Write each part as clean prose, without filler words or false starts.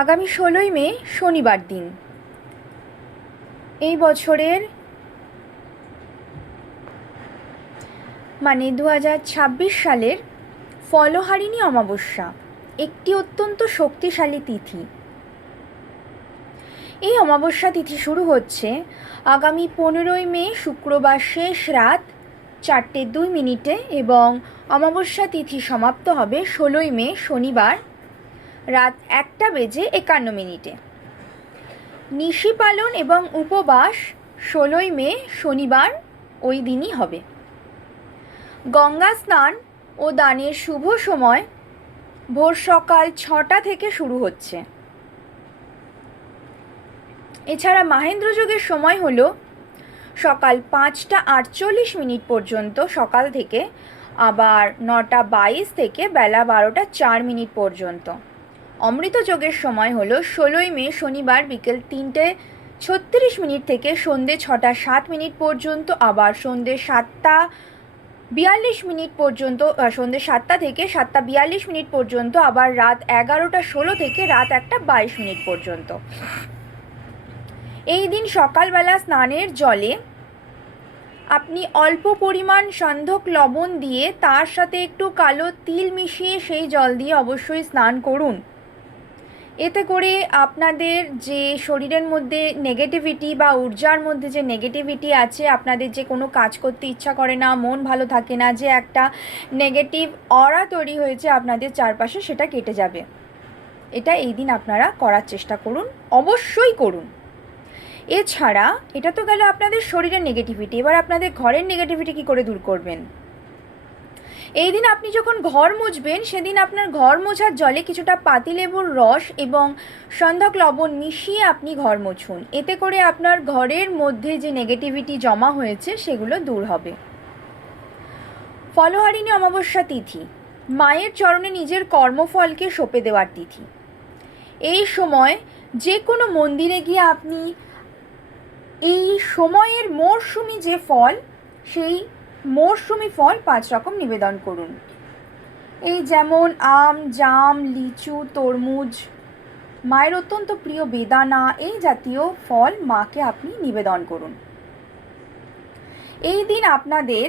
আগামী 16ই মে শনিবার দিন এই বছরের মানে 2026 সালের ফলহারিণী অমাবস্যা, একটি অত্যন্ত শক্তিশালী তিথি। এই অমাবস্যা তিথি শুরু হচ্ছে আগামী 15ই মে শুক্রবার শেষ রাত 4:02 এবং অমাবস্যা তিথি সমাপ্ত হবে 16ই মে শনিবার রাত 1:51। নিশি পালন এবং উপবাস 16ই মে শনিবার ওই দিনই হবে। গঙ্গা স্নান ও দানের শুভ সময় ভোর সকাল 6টা থেকে শুরু হচ্ছে। এছাড়া মাহেন্দ্র যোগের সময় হল সকাল 5:48 পর্যন্ত সকাল থেকে, আবার 9:22 থেকে বেলা 12:04 পর্যন্ত। অমৃত যোগের সময় হল 16ই মে শনিবার বিকেল 3:36 থেকে সন্ধ্যে 6:07 পর্যন্ত, আবার সন্ধ্যে 7:42 পর্যন্ত, সন্ধ্যে 7টা থেকে 7:42 পর্যন্ত, আবার রাত 11:16 থেকে রাত 1:22 পর্যন্ত। এই দিন সকালবেলা স্নানের জলে আপনি অল্প পরিমাণ সন্ধক লবণ দিয়ে তার সাথে একটু কালো তিল মিশিয়ে সেই জল দিয়ে অবশ্যই স্নান করুন। এতে করে আপনাদের যে শরীরের মধ্যে নেগেটিভিটি বা ঊর্জার মধ্যে যে নেগেটিভিটি আছে, আপনাদের যে কোনো কাজ করতে ইচ্ছা করে না, মন ভালো থাকে না, যে একটা নেগেটিভ অরা তৈরি হয়েছে আপনাদের চারপাশে, সেটা কেটে যাবে। এটা এই দিন আপনারা করার চেষ্টা করুন, অবশ্যই করুন। এছাড়া এটা তো গেল আপনাদের শরীরের নেগেটিভিটি, এবার আপনাদের ঘরের নেগেটিভিটি কী করে দূর করবেন? এই দিন আপনি যখন ঘর মুছবেন, সেদিন আপনার ঘর মোছার জলে কিছুটা পাতিলেবুর রস এবং সন্ধক লবণ মিশিয়ে আপনি ঘর মুছুন। এতে করে আপনার ঘরের মধ্যে যে নেগেটিভিটি জমা হয়েছে সেগুলো দূর হবে। ফলহারিণী অমাবস্যা তিথি মায়ের চরণে নিজের কর্মফলকে সঁপে দেওয়ার তিথি। এই সময় যে কোনো মন্দিরে গিয়ে আপনি এই সময়ের মরশুমি যে ফল, সেই মরশুমি ফল 5 রকম নিবেদন করুন। এই যেমন আম, জাম, লিচু, তরমুজ, মায়ের অত্যন্ত প্রিয় বেদানা, এই জাতীয় ফল মাকে আপনি নিবেদন করুন। এই দিন আপনাদের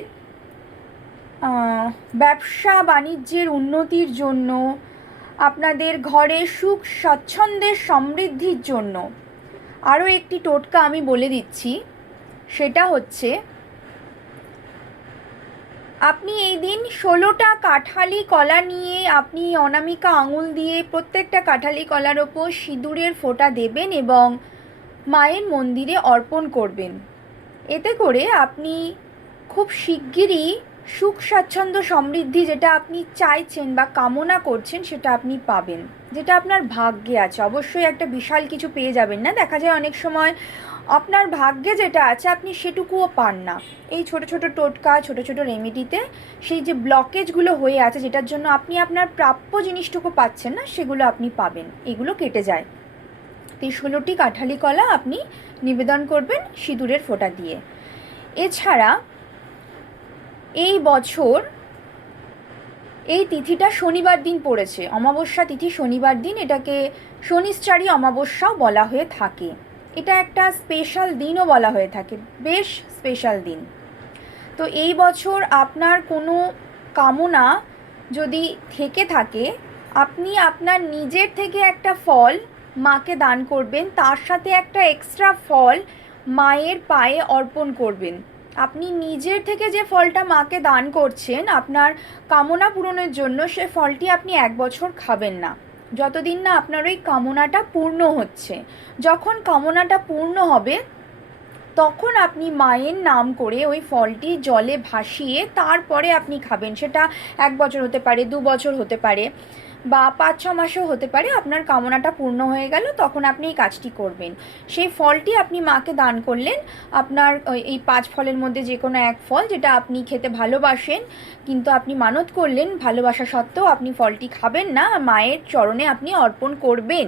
ব্যবসা বাণিজ্যের উন্নতির জন্য, আপনাদের ঘরে সুখ স্বাচ্ছন্দ্যের সমৃদ্ধির জন্য আরও একটি টোটকা আমি বলে দিচ্ছি। সেটা হচ্ছে, আপনি এই দিন 16টা কাঁঠালি কলা নিয়ে আপনি অনামিকা আঙুল দিয়ে প্রত্যেকটা কাঁঠালি কলার ওপর সিঁদুরের ফোঁটা দেবেন এবং মায়ের মন্দিরে অর্পণ করবেন। এতে করে আপনি খুব শিগগিরই সুখ স্বাচ্ছন্দ্য সমৃদ্ধি যেটা আপনি চাইছেন বা কামনা করছেন সেটা আপনি পাবেন, যেটা আপনার ভাগ্যে আছে। অবশ্যই একটা বিশাল কিছু পেয়ে যাবেন না, দেখা যায় অনেক সময় আপনার ভাগ্যে যেটা আছে আপনি সেটুকুও পান না। এই ছোট ছোট টোটকা, ছোট ছোট রেমেডিতে সেই যে ব্লকেজগুলো হয়ে আছে, যেটার জন্য আপনি আপনার প্রাপ্য জিনিসটুকু পাচ্ছেন না, সেগুলো আপনি পাবেন, এগুলো কেটে যায়। এই 16টি কাঁঠালি কলা আপনি নিবেদন করবেন সিঁদুরের ফোঁটা দিয়ে। এছাড়া এই বছর এই তিথিটা শনিবার দিন পড়েছে, অমাবস্যা তিথি শনিবার দিন, এটাকে শনিশ্চারী অমাবস্যাও বলা হয়ে থাকে। এটা একটা স্পেশাল দিনও বলা হয়ে থাকে, বেশ স্পেশাল দিন। তো এই বছর আপনার কোনো কামনা যদি থেকে থাকে, আপনি আপনার নিজের থেকে একটা ফল মাকে দান করবেন, তার সাথে একটা এক্সট্রা ফল মায়ের পায়ে অর্পণ করবেন। আপনি নিজের থেকে যে ফলটা মাকে দান করছেন আপনার কামনা পূরণের জন্য, সে ফলটি আপনি 1 বছর খাবেন না, যতদিন না আপনার ওই কামনাটা পূর্ণ হচ্ছে। যখন কামনাটা পূর্ণ হবে তখন আপনি মায়ের নাম করে ওই ফলটি জলে ভাসিয়ে তারপরে আপনি খাবেন। সেটা 1 বছর হতে পারে, 2 বছর হতে পারে, বা 5-6 মাসও হতে পারে। আপনার কামনাটা পূর্ণ হয়ে গেল, তখন আপনি এই কাজটি করবেন। সেই ফলটি আপনি মাকে দান করলেন। আপনার এই 5 ফলের মধ্যে যে কোনো এক ফল যেটা আপনি খেতে ভালোবাসেন, কিন্তু আপনি মানত করলেন ভালোবাসা সত্ত্বেও আপনি ফলটি খাবেন না, মায়ের চরণে আপনি অর্পণ করবেন।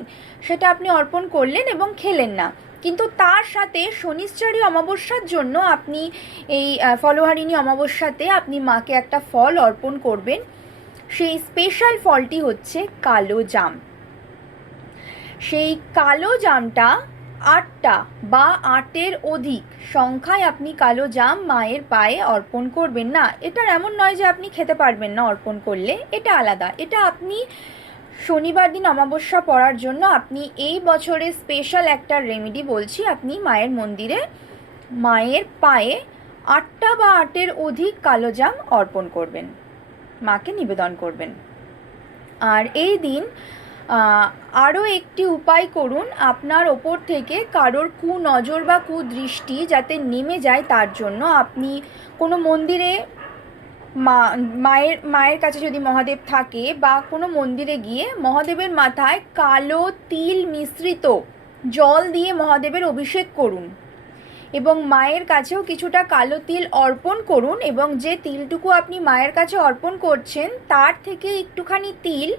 সেটা আপনি অর্পণ করলেন এবং খেলেন না, কিন্তু তার সাথে শনিশ্চারী অমাবস্যার জন্য আপনি এই ফলহারিণী অমাবস্যাতে আপনি মাকে একটা ফল অর্পণ করবেন। সেই স্পেশাল ফলটি হচ্ছে কালো জাম। সেই কালো জামটা 8টা বা 8-এর অধিক সংখ্যায় আপনি কালো জাম মায়ের পায়ে অর্পণ করবেন। না, এটার এমন নয় যে আপনি খেতে পারবেন না অর্পণ করলে, এটা আলাদা। এটা আপনি শনিবার দিন অমাবস্যা পড়ার জন্য আপনি এই বছরের স্পেশাল একটা রেমেডি বলছি, আপনি মায়ের মন্দিরে মায়ের পায়ে 8টা বা 8-এর অধিক কালো জাম অর্পণ করবেন, মাকে নিবেদন করবেন। আর এই দিন আরও একটি উপায় করুন, আপনার ওপর থেকে কারোর কুনজর বা কুদৃষ্টি যাতে নেমে যায় তার জন্য আপনি কোনো মন্দিরে মায়ের কাছে যদি মহাদেব থাকে বা কোনো মন্দিরে গিয়ে মহাদেবের মাথায় কালো তিল মিশ্রিত জল দিয়ে মহাদেবের অভিষেক করুন এবং মায়ের কাছেও কিছুটা কালো তিল অর্পণ করুন এবং যে তিলটুকু আপনি মায়ের কাছে অর্পণ করছেন তার থেকে একটুখানি তিল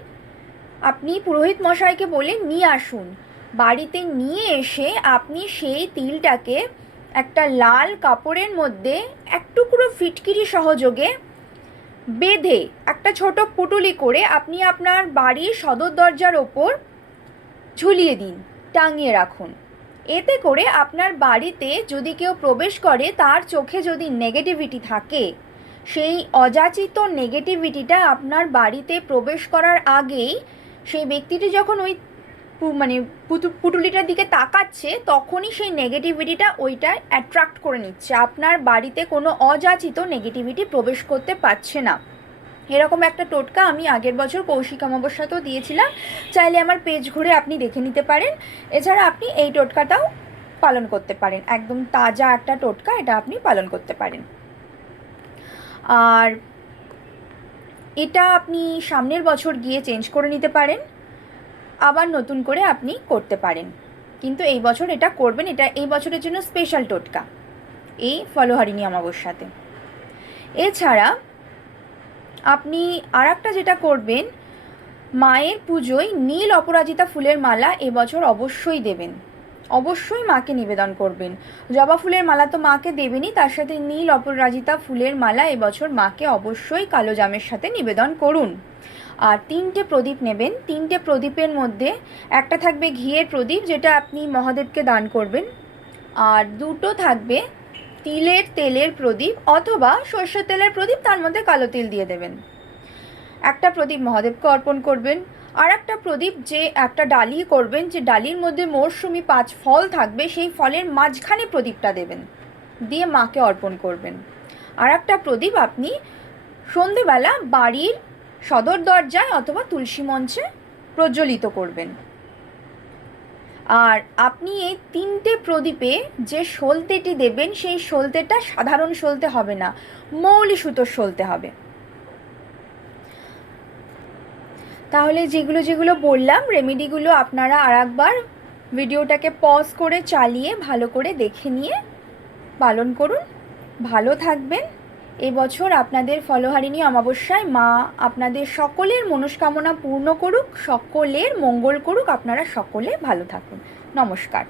আপনি পুরোহিত মশাইকে বলে নিয়ে আসুন। বাড়িতে নিয়ে এসে আপনি সেই তিলটাকে একটা লাল কাপড়ের মধ্যে এক টুকরো ফিটকিরি সহযোগে বেঁধে একটা ছোট পুটুলি করে আপনি আপনার বাড়ির সদর দরজার ওপর ঝুলিয়ে দিন, টাঙিয়ে রাখুন। এতে করে আপনার বাড়িতে যদি কেউ প্রবেশ করে তার চোখে যদি নেগেটিভিটি থাকে, সেই অযাচিত নেগেটিভিটিটা আপনার বাড়িতে প্রবেশ করার আগেই সেই ব্যক্তিটি যখন ওই পুটুলিটার দিকে তাকাচ্ছে তখনই সেই নেগেটিভিটিটা ওইটা অ্যাট্রাক্ট করে নিচ্ছে, আপনার বাড়িতে কোনো অযাচিত নেগেটিভিটি প্রবেশ করতে পারছে না। এরকম একটা টোটকা আমি আগের বছর কৌশিক অমাবস্যাতেও দিয়েছিলাম, চাইলে আমার পেজ ঘুরে আপনি দেখে নিতে পারেন। এছাড়া আপনি এই টোটকাটাও পালন করতে পারেন, একদম তাজা একটা টোটকা, এটা আপনি পালন করতে পারেন। আর এটা আপনি সামনের বছর গিয়ে চেঞ্জ করে নিতে পারেন, আবার নতুন করে আপনি করতে পারেন, কিন্তু এই বছর এটা করবেন, এটা এই বছরের জন্য স্পেশাল টোটকা এই ফলহারিণী অমাবস্যাতে। এছাড়া আপনি আর একটা যেটা করবেন, মায়ের পুজোয় নীল অপরাজিতা ফুলের মালা এবছর অবশ্যই দেবেন, অবশ্যই মাকে নিবেদন করবেন। জবা ফুলের মালা তো মাকে দেবেনই, তার সাথে নীল অপরাজিতা ফুলের মালা এবছর মাকে অবশ্যই কালো জামের সাথে নিবেদন করুন। আর 3টে প্রদীপ নেবেন, 3টে প্রদীপের মধ্যে একটা থাকবে ঘিয়ের প্রদীপ যেটা আপনি মহাদেবকে দান করবেন, আর 2টো থাকবে তেলের প্রদীপ অথবা সর্ষের তেলের প্রদীপ, তার মধ্যে কালো তিল দিয়ে দেবেন। একটা প্রদীপ মহাদেবকে অর্পণ করবেন, আর একটা প্রদীপ যে একটা ডালি করবেন, যে ডালির মধ্যে মরশুমি 5 ফল থাকবে, সেই ফলের মাঝখানে প্রদীপটা দেবেন, দিয়ে মাকে অর্পণ করবেন। আর একটা প্রদীপ আপনি সন্ধেবেলা বাড়ির সদর দরজায় অথবা তুলসী মঞ্চে প্রজ্বলিত করবেন। আর আপনি এই 3টে প্রদীপে যে সলতেটি দেবেন সেই সলতেটা সাধারণ সলতে হবে না, মৌলি সুতোর সলতে হবে। তাহলে যেগুলো বললাম রেমেডিগুলো আপনারা আর একবার ভিডিওটাকে পজ করে চালিয়ে ভালো করে দেখে নিয়ে পালন করুন। ভালো থাকবেন। এবছর আপনাদের ফলহারিণী অমাবস্যায় মা আপনাদের সকলের মনস্কামনা পূর্ণ করুক, সকলের মঙ্গল করুক, আপনারা সকলে ভালো থাকুন। নমস্কার।